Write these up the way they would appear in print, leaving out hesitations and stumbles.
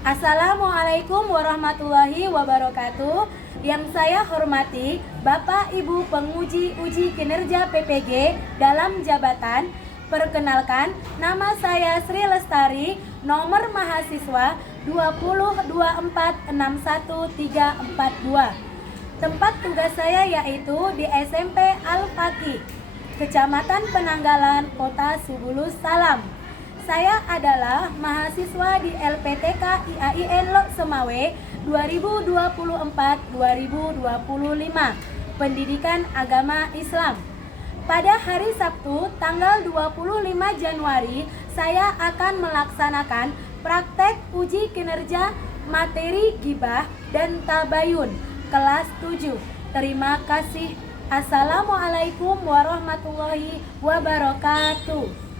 Assalamualaikum warahmatullahi wabarakatuh. Yang saya hormati Bapak Ibu penguji uji kinerja PPG dalam jabatan. Perkenalkan, nama saya Sri Lestari, nomor mahasiswa 202461342. Tempat tugas saya yaitu di SMP Al-Faqih, Kecamatan Penanggalan, Kota Subulus Salam. Saya adalah mahasiswa di LPTK IAIN Lok Semawe 2024-2025, Pendidikan Agama Islam. Pada hari Sabtu, tanggal 25 Januari, saya akan melaksanakan praktek uji kinerja materi ghibah dan tabayun kelas 7. Terima kasih. Assalamualaikum warahmatullahi wabarakatuh.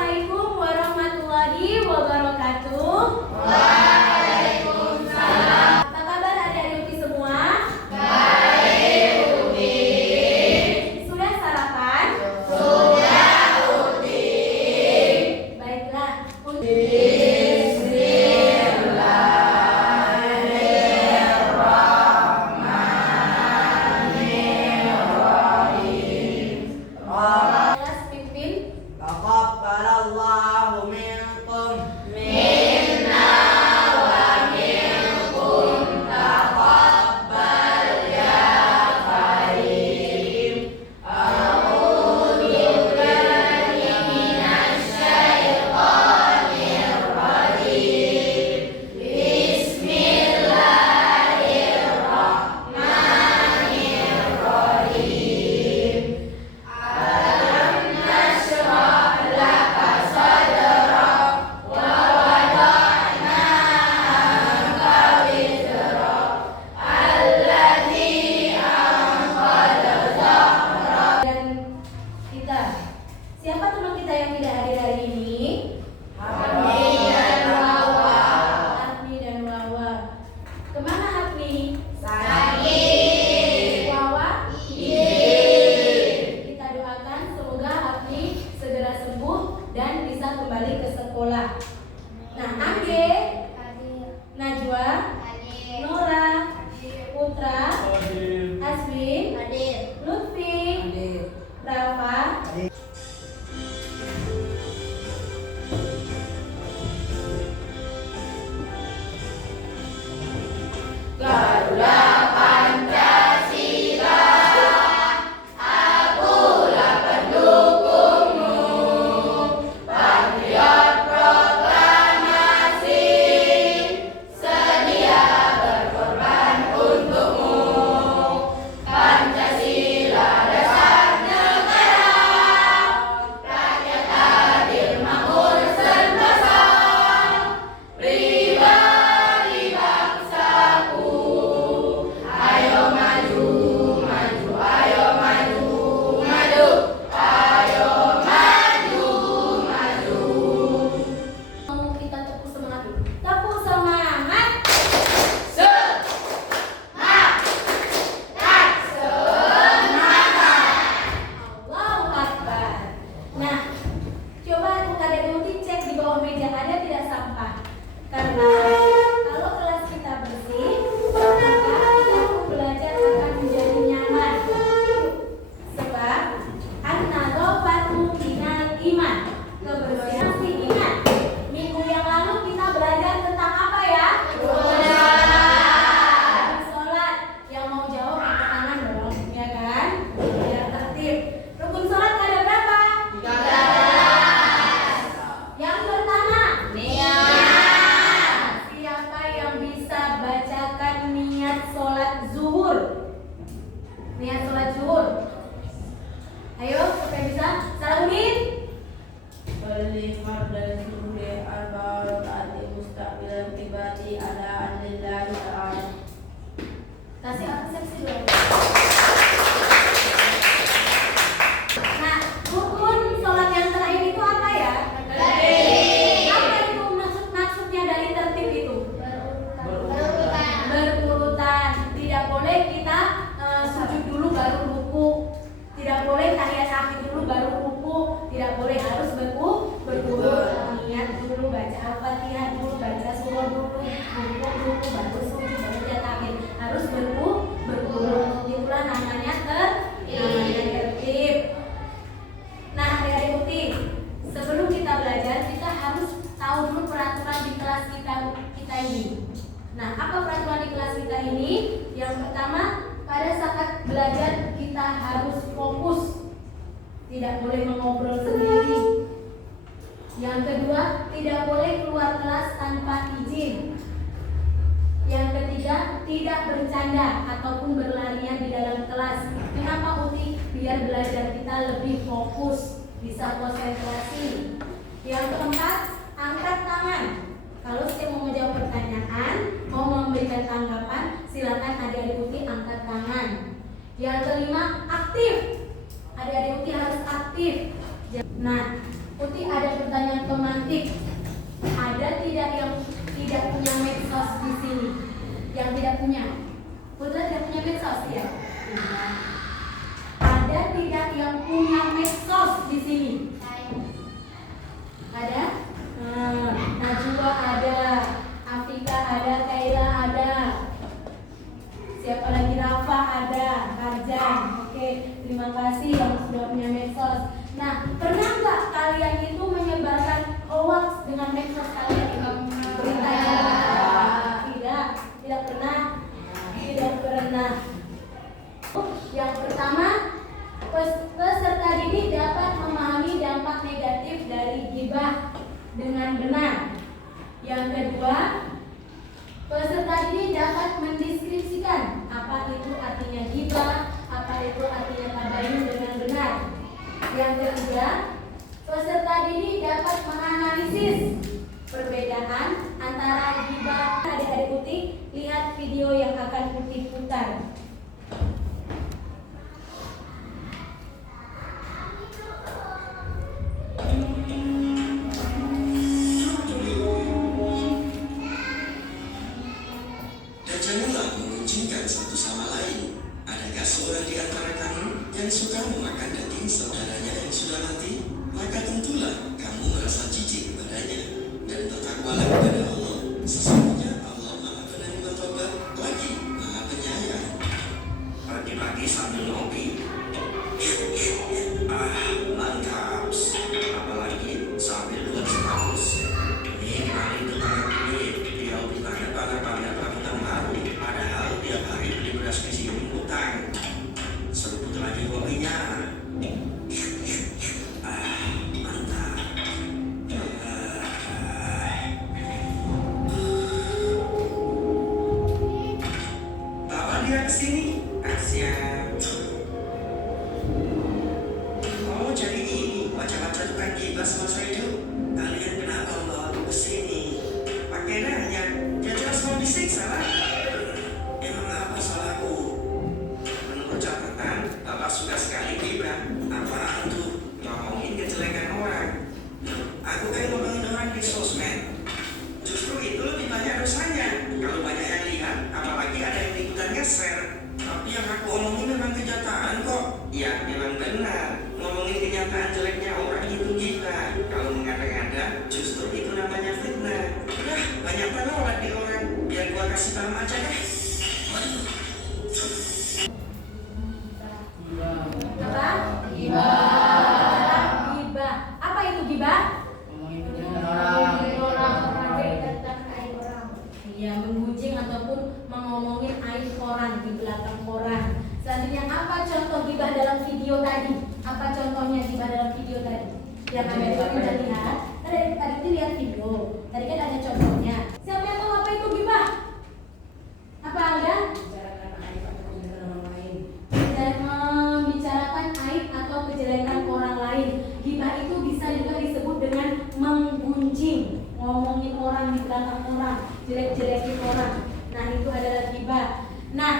Assalamualaikum warahmatullahi wabarakatuh. Waalaikumsalam. Apa kabar adik-adik semua? Baik, Uti. Sudah sarapan? Sudah, Uti. Baiklah, Uti. Siapa teman kita yang tidak hadir hari ini? Hafni dan Wawa. Hafni dan Wawa. Kemana Hafni? Sakit. Wawa? Iya. Kita doakan semoga Hafni segera sembuh dan bisa kembali ke sekolah. Nah, Angge, Najwa, Nora, Putra, Aswin, Lutfi, Rafa. Karena kalau kelas kita bersih, maka kita belajar akan menjadi nyaman. Sebab an-nadzafatu minal iman, kebersihan iman. Minggu yang lalu kita belajar tentang Nah, apa peraturan di kelas kita ini? Yang pertama, pada saat belajar kita harus fokus, tidak boleh mengobrol sendiri. Yang kedua, tidak boleh keluar kelas tanpa izin. Yang ketiga, tidak bercanda ataupun berlarian di dalam kelas. Kenapa Uti? Biar belajar kita lebih fokus, bisa konsentrasi. Yang keempat, angkat tangan. Kalau saya mau menjawab pertanyaan, mau memberikan tanggapan, silakan adik-adik Uti angkat tangan. Yang kelima, aktif. Adik-adik Uti harus aktif. Nah, Uti ada pertanyaan pemantik. Ada tidak yang tidak punya medsos di sini? Yang tidak punya? Putra tidak punya medsos ya? Ada tidak yang punya medsos di sini? Ada? Najwa ada, Afika ada, Kaila ada. Siapa lagi? Rafa ada, Arjan. Oke, terima kasih yang sudah punya medsos. Nah, pernah nggak kalian itu menyebarkan hoax dengan medsos kalian? Beritanya? Tidak pernah. Tidak pernah. Yang pertama, peserta didik dapat memahami dampak negatif dari ghibah dengan benar. Yang kedua, peserta didik dapat mendeskripsikan apa itu artinya ghibah, apa itu artinya tabayun dengan benar. Yang ketiga, peserta didik dapat menganalisis perbedaan antara ghibah. Adik-adik Uti, lihat video yang akan Uti putar. Janganlah mengunjingkan satu sama lain. Adakah seorang di antara kamu yang suka memakan daging saudaranya yang sudah mati? Maka tentulah kamu merasa jijik kepadanya. Dan bertakwalah kepada Allah. Sesungguhnya Allah Maha Penerima Taubat lagi Maha Penyayang. Pagi-pagi sambil ngopi. Mantap. Apalagi sambil buat status. Ini kali tetangga gue, dia utangnya pada ramutan baru. Padahal tiap hari beli beras ke sini utang. Seruput lagi kopinya. Mantap. Bawa dia ke sini. Kasihan. Oh, jadi ini baca-baca tukang ghibah semasa hidup. Kalian kenapa membawa aku ke sini? Pakai nanya, dia jelas mau disiksa lah. Emang apa salahku? Menurut catatan, Bapak suka sekali ghibah. Apaan tuh? Ngomongin kejelekan orang. Aku kan ngomongin orang di sosmed. Justru itu lebih banyak dosanya. Kalau banyak yang lihat, apalagi ada yang ikutan nge-share. Tapi yang aku omongin memang kenyataan kok. Ya, memang benar. Ngomongin kenyataan jeleknya orang itu ghibah. Kalau mengada-ngada, justru itu namanya fitnah. Udah, banyak penolak di orang. Biar gua kasih paham aja deh. Waduh. Apa? Ghibah. Ghibah. Apa itu ghibah? Ngomongin kejelekan orang. Iya, menggunjing ataupun mengomongin aib orang di belakang orang. Selanjutnya, apa contoh ghibah dalam video tadi? Apa contohnya ghibah dalam video tadi? Yang ada udah lihat. Tadi itu lihat video. Tadi kan ada contohnya. Siapa yang tahu apa itu ghibah? Apa Alda? Bicarakan aib atau kejelekan orang lain. Dan membicarakan aib atau kejelekan orang lain. Ghibah itu bisa juga disebut dengan menggunjing, ngomongin orang di belakang orang, jelek-jelekin orang. Nah, itu adalah ghibah. Nah,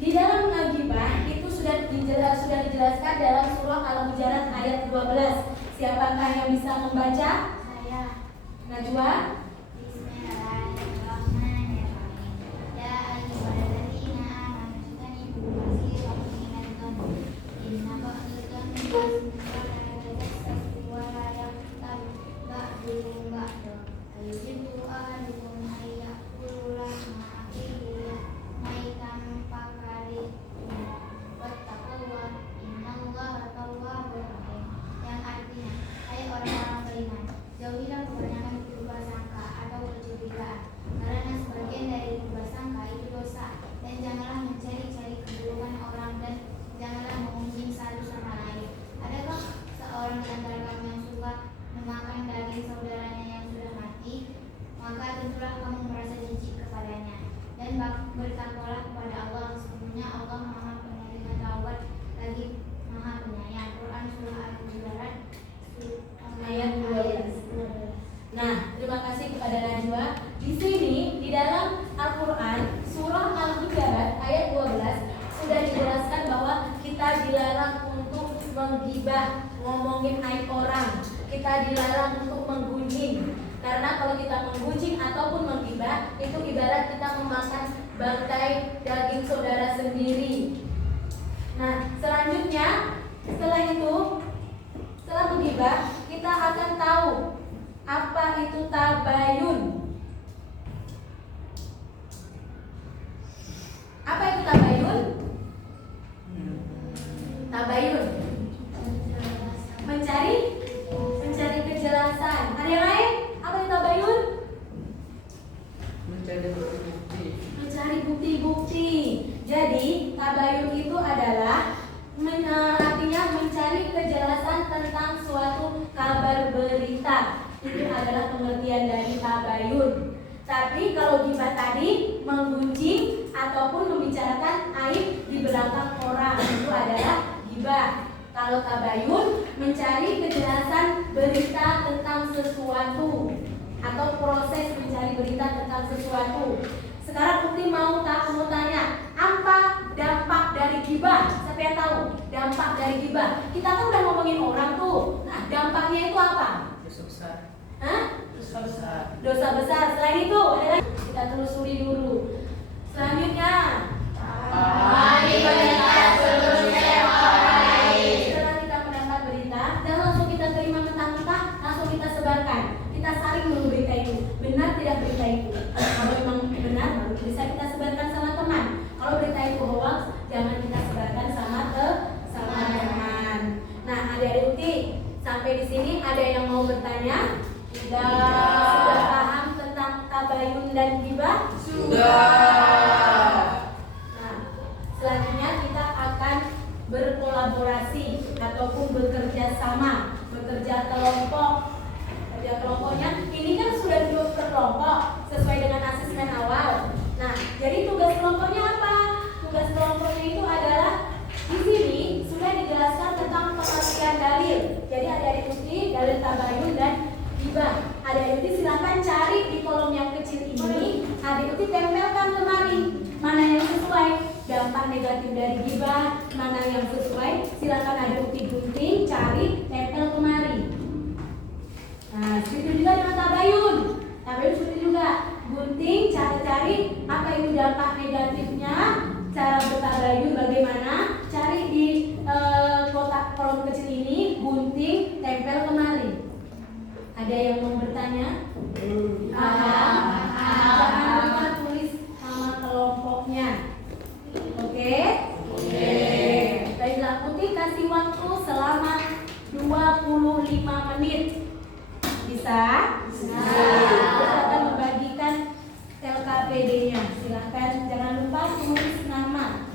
di dalam ghibah itu sudah dijelaskan dalam surah Al-Hujurat ayat 12. Siapakah yang bisa membaca? Saya. Najwa? Bismillahirrahmanirrahim. Ya ayyuhalladzina amanu ijtanibu katsiran minadh dhanni inna ba'dadh dhanni ismun wa la yaqtab ba'dukum ba'da ayuhibbu ahadukum ay ya'kula lahma akhihi maitan fakarihtumuh wattaqullah innallaha tawwabur rahim. Yang artinya, hai orang-orang beriman, jauhilah kebanyakan berprasangka kasih kepada Najwa. Di sini di dalam Al-Qur'an surah Al-Hujurat ayat 12 sudah dijelaskan bahwa kita dilarang untuk menggibah, ngomongin aib orang. Kita dilarang untuk menggunjing. Karena kalau kita menggunjing ataupun menggibah itu ibarat kita memakan bangkai daging saudara sendiri. Nah, selanjutnya setelah menggibah kita akan tahu apa itu tabayun. Apa itu tabayun? Tabayun mencari kejelasan. Ada yang lain? Apa itu tabayun? Mencari bukti-bukti. Jadi tabayun itu adalah artinya mencari kejelasan tentang suatu kabar berita. Itu adalah pengertian dari tabayun. Tapi kalau gibah tadi menggunjing ataupun membicarakan aib di belakang orang, itu adalah gibah. Kalau tabayun mencari kejelasan berita tentang sesuatu atau proses mencari berita tentang sesuatu. Sekarang Ukti mau tanya, apa dampak dari gibah? Siapa yang tahu dampak dari gibah? Kita kan udah ngomongin orang tuh. Nah, dampaknya itu apa? Dosa besar. Hah? Dosa besar. Dosa besar. Selain itu ada lagi? Kita telusuri dulu. Selanjutnya, setelah kita mendapat berita, dan langsung kita terima mentah-mentah, langsung kita sebarkan. Kita saring dulu berita itu. Benar tidak berita itu? Kalau memang benar, baru bisa kita sebarkan sama teman. Kalau berita itu hoax, jangan kita sebarkan sama teman. Nah, adik-adik Uti, sampai di sini ada yang mau bertanya? Sudah paham tentang tabayun dan gibah? Nah, selanjutnya kita akan berkolaborasi ataupun bekerja sama, bekerja kelompok. Kerja kelompoknya ini kan sudah dibuat per kelompok sesuai dengan asesmen awal. Nah, jadi tugas kelompoknya apa? Tugas kelompoknya itu adalah di sini sudah dijelaskan tentang pengertian dalil. Jadi adik-adik Uti, dalil tabayun dan gibah. Adik-adik Uti silakan cari di kolom yang kecil ini. Adik Uti tempelkan kemari mana yang sesuai dampak negatif dari gibah, mana yang sesuai. Silakan adik Uti gunting, cari, tempel kemari. Nah, seperti juga dengan tabayun. Tabayun seperti juga gunting, cari-cari apa itu dampak negatifnya. Cara bertabayun bagaimana? Cari di kotak kolom kecil ini, gunting, tempel kemari. Ada yang mau bertanya? Jangan lupa tulis nama kelompoknya. Oke? Baiklah, Putih kasih waktu selama 25 menit. Bisa? Kita akan membagikan LKPD-nya. Silakan, jangan lupa tulis nama.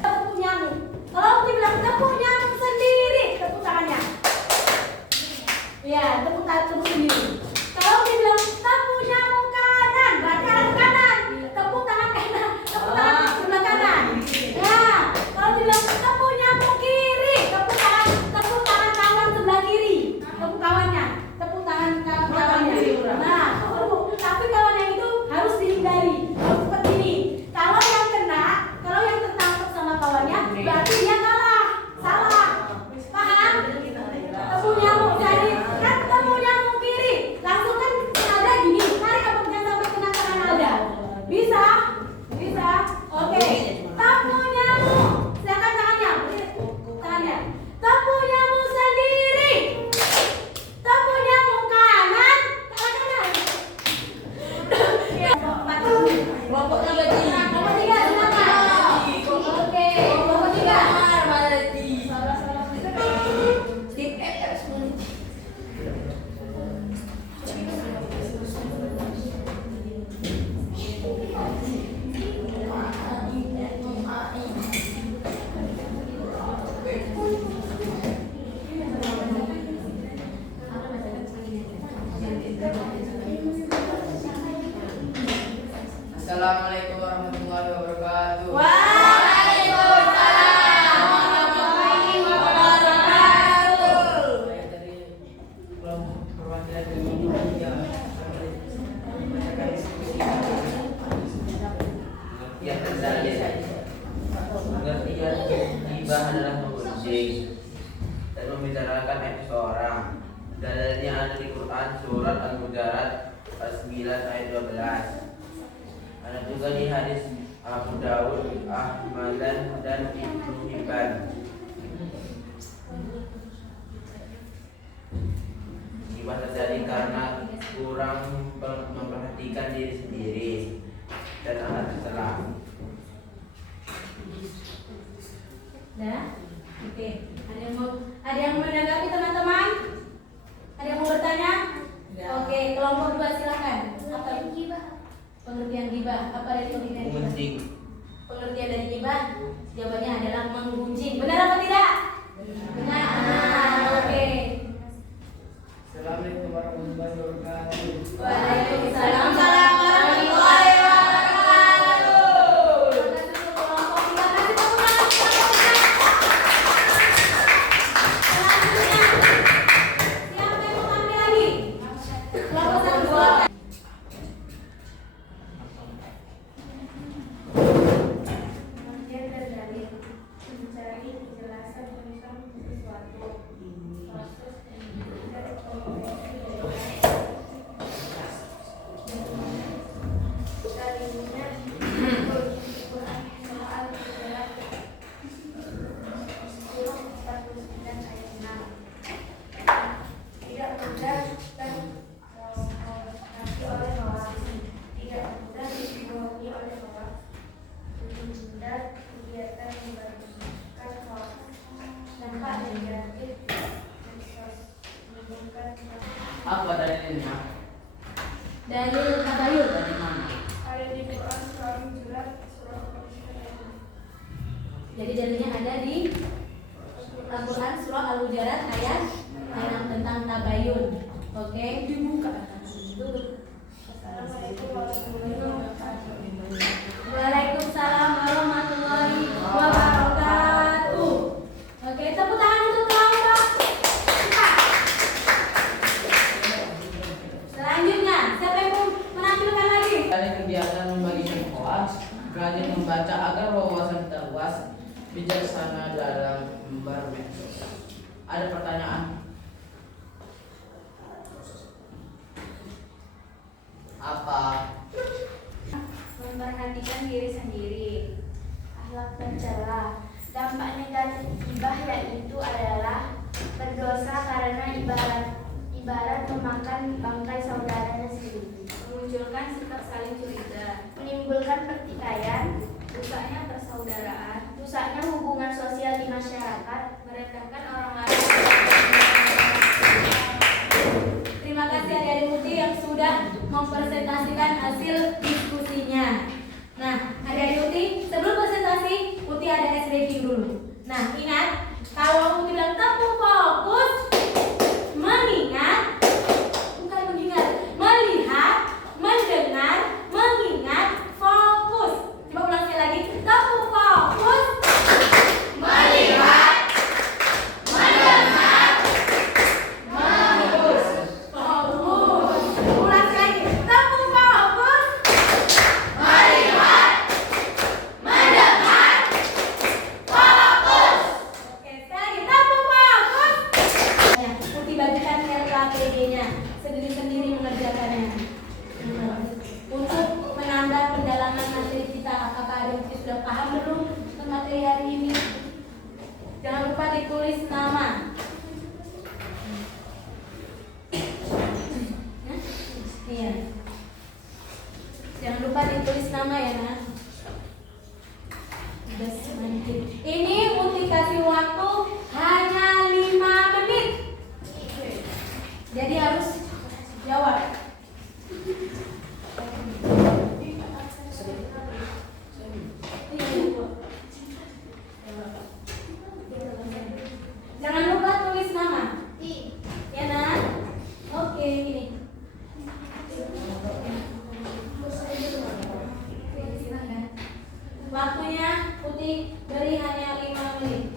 Tepuk nyamuk. Kalau dibilang tepuk nyamuk sendiri, tepuk tangannya. Iya, tepuk sendiri. Kalau dibilang tepuk nyamuk kanan, berarti arah kanan. Tepuk tangan kanan, tepuk tangan sebelah kanan. Ya, kalau dibilang tepuk nyamuk kiri, tepuk tangan kawan sebelah kiri. Tepuk kawannya, tepuk tangan kawannya. Nah, tapi kawan yang itu harus dihindari. Seperti ini. Kalau yang tertangkap sama kawannya, berarti dia kalah. Salah. Paham? Tepuk nyamuk. Jadi kan tepuk nyamuk kiri. Langsung kan ada gini. Tarik apa jangan sampai kena tangan Alda. Bisa? Bisa? Oke. Tepuk nyamuk. Silakan tangannya. Tangannya. Tepuk nyamuk sendiri. Tepuk nyamuk kanan. Tangan kanan. Ya, kelompok 3 silakan. Oke, kelompok 3. Assalamualaikum warahmatullahi wabarakatuh. Waalaikumsalam warahmatullahi wabarakatuh. Saya dari kelompok perwakilan Indonesia membacakan diskusi yang terjadi. Pengertian ghibah adalah menggunjing dan membicarakan aib seseorang. Dalilnya ada di Quran surat Al-Hujurat ayat 9 ayat 12. Ada juga di hadis Abu Dawud, Ahmad dan Ibnu Hibban. Ghibah terjadi karena kurang memperhatikan diri sendiri dan akan tercela. Nah, oke. Ada yang menanggapi teman-teman? Ada yang mau bertanya? Oke, kelompok 2 silakan. Apa pengertian ghibah? Apa dari pengertian ghibah? Menggunjing. Pengertian dari ghibah jawabannya adalah menggunjing. Benar apa tidak? Benar. Oke. Assalamualaikum warahmatullahi wabarakatuh. Waalaikumsalam warahmatullahi wabarakatuh. Terima kasih untuk kelompok 3. Kasih tepuk tangan. Selanjutnya, siapa yang mau tampil lagi? Kelompok 1 silakan. Pengertian dan dalil mencari penjelasan tentang sesuatu proses dari dalilnya Quran soal sejarah surah 49 ayat 6. Tidak mudah dan nanti oleh hawa, tidak mudah dibohongi oleh hawa, menunda kegiatan membagikan hawa, nampak negatif, menimbulkan Apa dalilnya? dalil tabayun. Dari mana? Ada di Quran surah Al-Hujurat surah 49 ayat 6. Jadi dalilnya ada di Al-Quran surah Al-Hujurat ayat 6 tentang tabayun. Oke, dibuka. Assalamualaikum warahmatullahi wabarakatuh. Waalaikumsalam warahmatullahi wabarakatuh. Oke, tepuk tangan untuk kelompok kita. Selanjutnya, siapa yang mau menampilkan lagi? Dari kegiatan membagikan hoaks, rajin membaca agar wawasan kita luas, bijaksana dalam bermedsos. Ada pertanyaan? Apa? memperhatikan diri sendiri. Akhlak tercela. Dampak negatif gibah yaitu adalah berdosa karena ibarat memakan bangkai saudaranya sendiri, Memunculkan sikap saling curiga. menimbulkan pertikaian, Rusaknya persaudaraan. rusaknya hubungan sosial di masyarakat, Merendahkan orang lain. Terima kasih adik-adik Muti yang sudah mempresentasikan hasil diskusinya. Nah, adik-adik Muti, sebelum presentasi, Muti ada ice breaking dulu. Nah, ingat, kalau Muti bilang tepuk fokus, mengingat, bukan mengingat, melihat, mendengar, mengingat, fokus. Coba ulang sekali lagi, tepuk fokus, melihat, mendengar, fokus. Ulang sekali, tepuk fokus, melihat, mendengar, fokus. Oke, sekali lagi, tepuk fokus. Ya, Putih bagikan RKPD-nya sendiri-sendiri mengerjakannya. Untuk menambah pendalaman materi kita, apakah ada yang sudah paham belum tentang materi hari ini? Jangan lupa ditulis nama. Iya. Jangan lupa ditulis nama ya, Nak. Ini Muti kasih waktu hanya 5 menit. Jadi harus jawab. Jangan lupa tulis nama. Ya, Nak. Oke, ini. Waktunya Putih beri hanya 5 menit.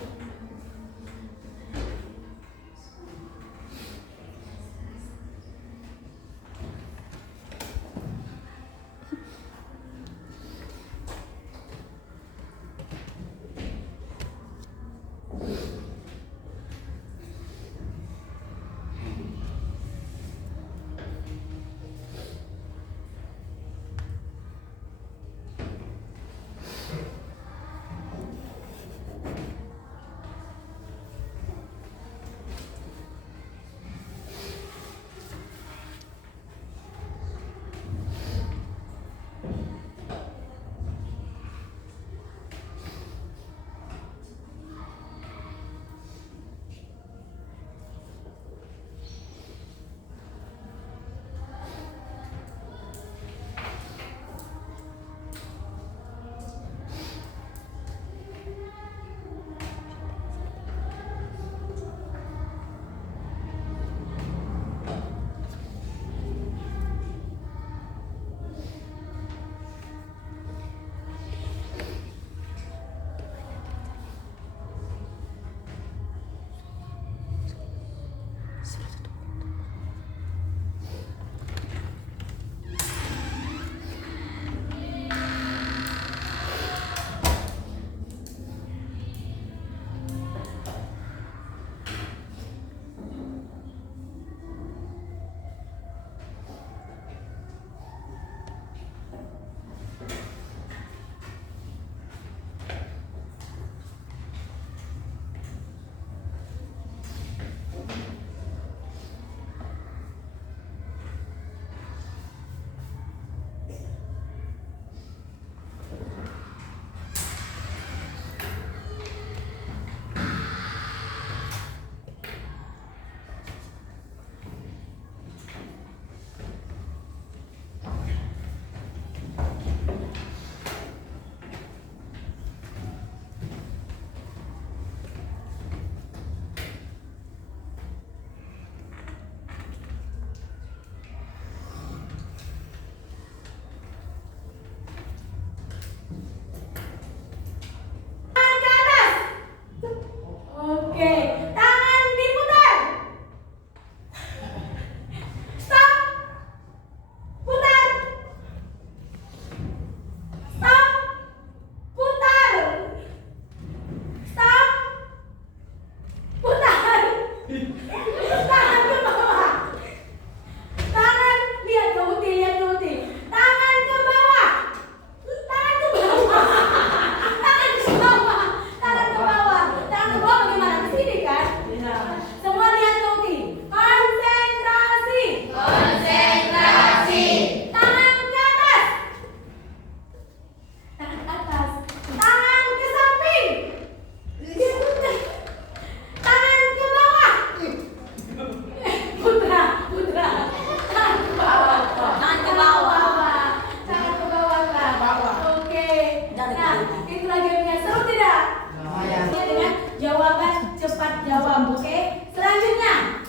Nah, itulah gamenya. Seru tidak? Lumayan. Dengan jawaban cepat jawab, oke? Selanjutnya,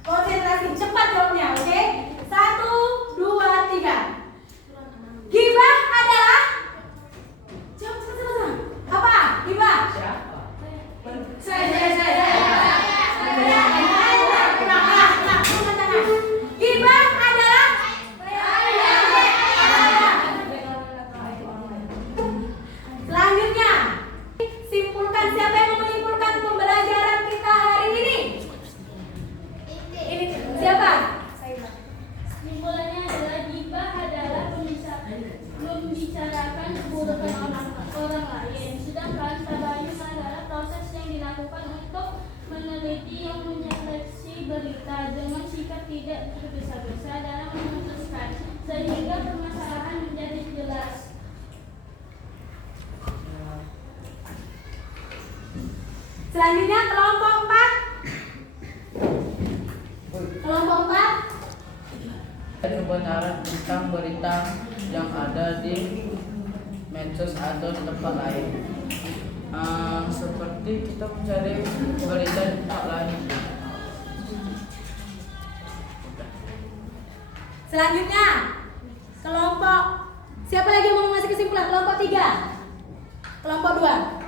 konsentrasi cepat jawabnya, oke? 1, 2, 3. Gibah adalah cepat. Apa? Gibah? Siapa? Saya. Gibah adalah selanjutnya. Simpulkan, siapa yang mau menyimpulkan pembelajaran kita hari ini? Ini siapa? Simpulannya adalah gibah adalah membicarakan keburukan orang lain, sedangkan tabayun adalah proses yang dilakukan untuk meneliti yang menyeleksi berita dengan sikap tidak tergesa-gesa dalam memutuskan sehingga permasalahan menjadi jelas. Selanjutnya kelompok 4. Kelompok 4. Kebenaran tentang berita yang ada di medsos atau tempat lain. Seperti kita mencari berita di tempat lain. Selanjutnya kelompok, siapa lagi yang mau ngasih kesimpulan? Kelompok 3. Kelompok 2.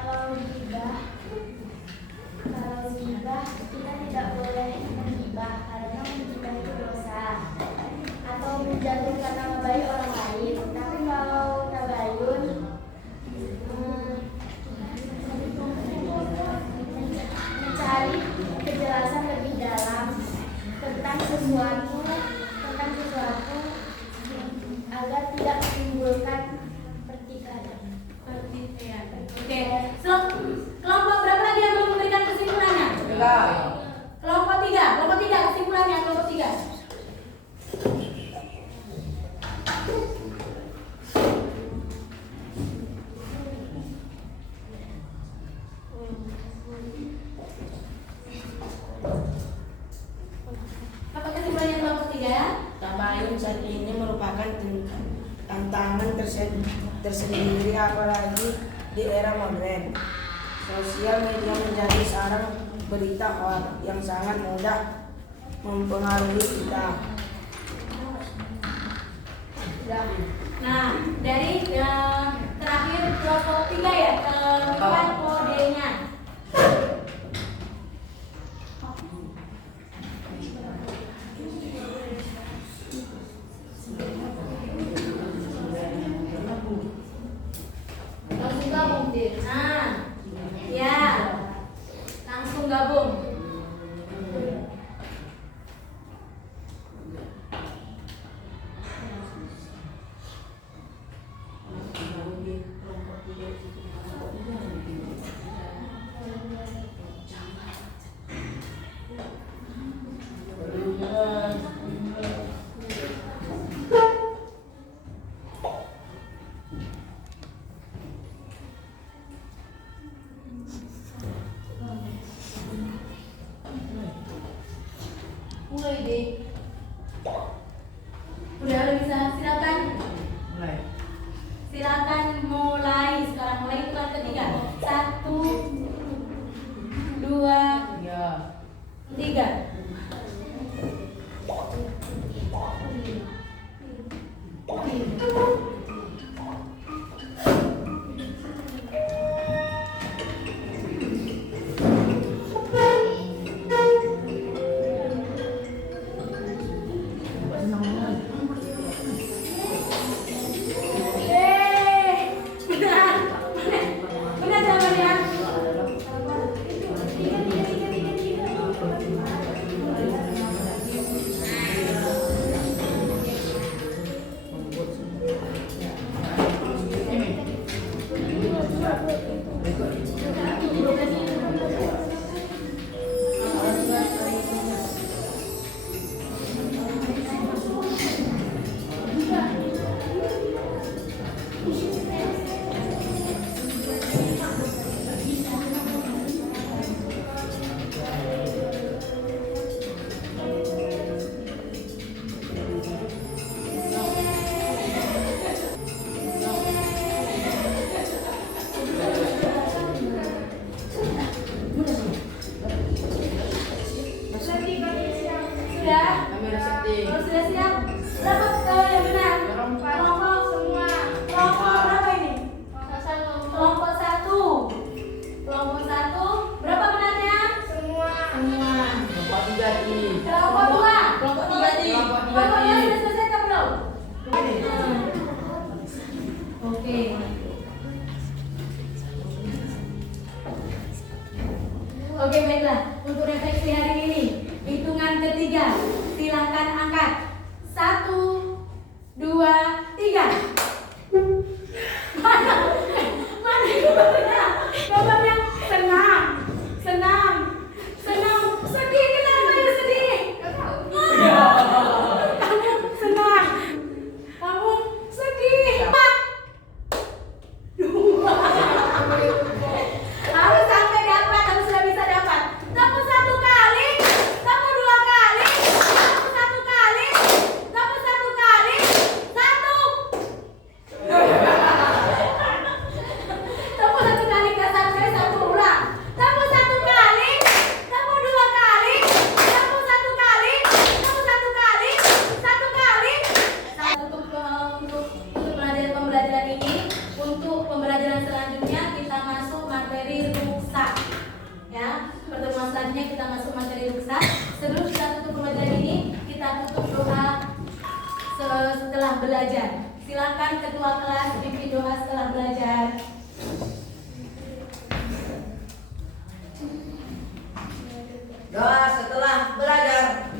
Kalau gibah kita tidak boleh menggibah karena menggibah itu dosa atau menjatuhkan nama baik orang lain. Tapi kalau tabayun mencari kejelasan lebih dalam tentang sesuatu agar tidak menimbulkan pertikaian. Oke. Kelompok berapa lagi yang belum memberikan kesimpulannya? Kelompok 3 kesimpulannya kelompok 3. Apa kesimpulannya kelompok 3? Tabayun saat ini merupakan tantangan tersendiri apalagi di era modern. Sosial media menjadi sarang berita hoax yang sangat mudah mempengaruhi kita. Nah, dari terakhir kelompok 3 ya, keempat kodenya. Langsung gabung, Dir. Nah, ya, langsung gabung. setelah belajar. Silakan ketua kelas pimpin doa setelah belajar. Doa setelah belajar.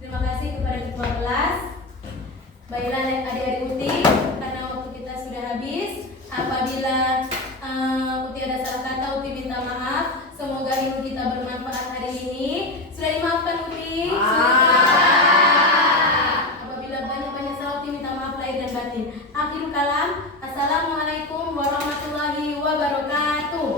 Terima kasih kepada ketua kelas. Baiklah adik-adik Uti, karena waktu kita sudah habis. Apabila Uti ada salah kata, Uti minta maaf. Semoga ilmu kita bermanfaat hari ini. Sudah dimaafkan Uti? Apabila banyak-banyak salah, Uti minta maaf lahir dan batin. Akhirul kalam. Assalamualaikum warahmatullahi wabarakatuh.